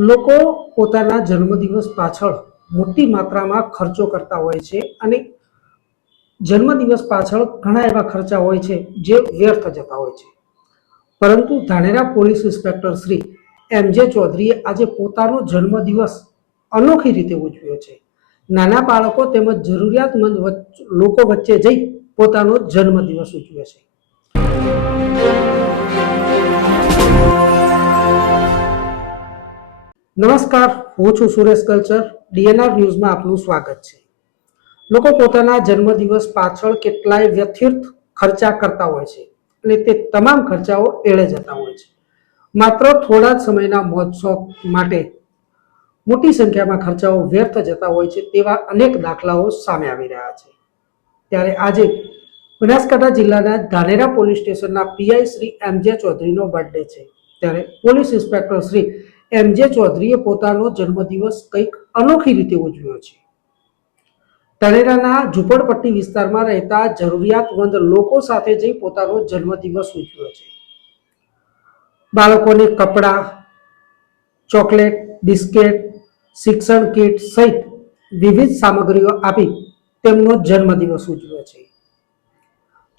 લોકો પોતાના જન્મદિવસ પાછળ મોટી માત્રામાં ખર્ચો કરતા હોય છે અને જન્મદિવસ પાછળ ઘણા એવા ખર્ચા હોય છે જે વ્યર્થ જતા હોય છે. પરંતુ ધાનેરા પોલીસ ઇન્સ્પેક્ટર શ્રી એમ.જે. ચૌધરીએ આજે પોતાનો જન્મદિવસ અનોખી રીતે ઉજવ્યો છે. નાના બાળકો તેમજ જરૂરિયાતમંદ લોકો વચ્ચે જઈ પોતાનો જન્મદિવસ ઉજવે છે. નમસ્કાર, હું છું સુરેશ કલ્ચર. ડીએનઆર ન્યૂઝમાં આપનું સ્વાગત છે. લોકો પોતાના જન્મદિવસ પાછળ કેટલાય વ્યર્થ ખર્ચા કરતા હોય છે અને તે તમામ ખર્ચાઓ એળે જતા હોય છે. માત્ર થોડા જ સમયના મોજ-શોખ માટે મોટી સંખ્યામાં ખર્ચાઓ વ્યર્થ જતા હોય છે તેવા અનેક દાખલાઓ સામે આવી રહ્યા છે. ત્યારે આજે બનાસકાંઠા જિલ્લાના ધાનેરા પોલીસ સ્ટેશનના પીઆઈ શ્રી એમ.જે. ચૌધરીનો બર્થડે છે. ત્યારે પોલીસ ઇન્સ્પેક્ટર શ્રી એમ.જે. ચૌધરીએ પોતાનો જન્મદિવસ કંઈક અનોખી રીતે ઉજવ્યો છે. ધાનેરાના ઝુંપડપટ્ટી વિસ્તારમાં રહેતા જરૂરિયાતમંદ લોકો સાથે જઈ પોતાનો જન્મદિવસ ઉજવ્યો છે. બાળકોને કપડાં, ચોકલેટ, બિસ્કિટ, શિક્ષણ કીટ સહિત વિવિધ સામગ્રીઓ આપી તેમનો જન્મદિવસ ઉજવ્યો છે.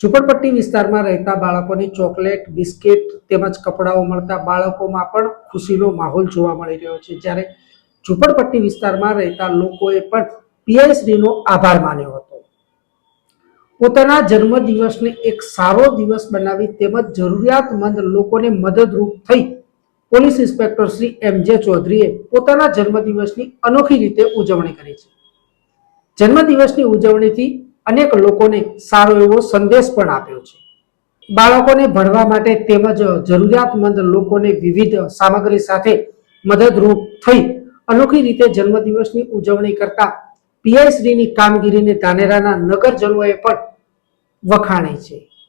ઝુંપડપટ્ટી વિસ્તારમાં રહેતા બાળકોને ચોકલેટ, બિસ્કિટ તેમજ કપડાઓ મળતા બાળકોમાં પણ ખુશીનો માહોલ જોવા મળી રહ્યો છે. જ્યારે ઝુંપડપટ્ટી વિસ્તારમાં રહેતા લોકોએ પણ પીઆઈશ્રીનો આભાર માન્યો હતો. પોતાના જન્મદિવસને એક સારો દિવસ બનાવી તેમજ જરૂરિયાતમંદ લોકોને મદદરૂપ થઈ પોલીસ ઇન્સ્પેક્ટર શ્રી એમ.જે. ચૌધરીએ પોતાના જન્મદિવસની અનોખી રીતે ઉજવણી કરી છે. જન્મદિવસની ઉજવણીથી અનેક લોકોને સારો એવો સંદેશ પણ આપ્યો છે. બાળકોને ભણવા માટે તેમજ જરૂરિયાતમંદ લોકોને વિવિધ સામગ્રી સાથે મદદરૂપ થઈ અનોખી રીતે જન્મદિવસની ઉજવણી કરતા પીઆઈશ્રીની કામગીરીને ધાનેરાના નગરજનોએ પણ વખાણી છે.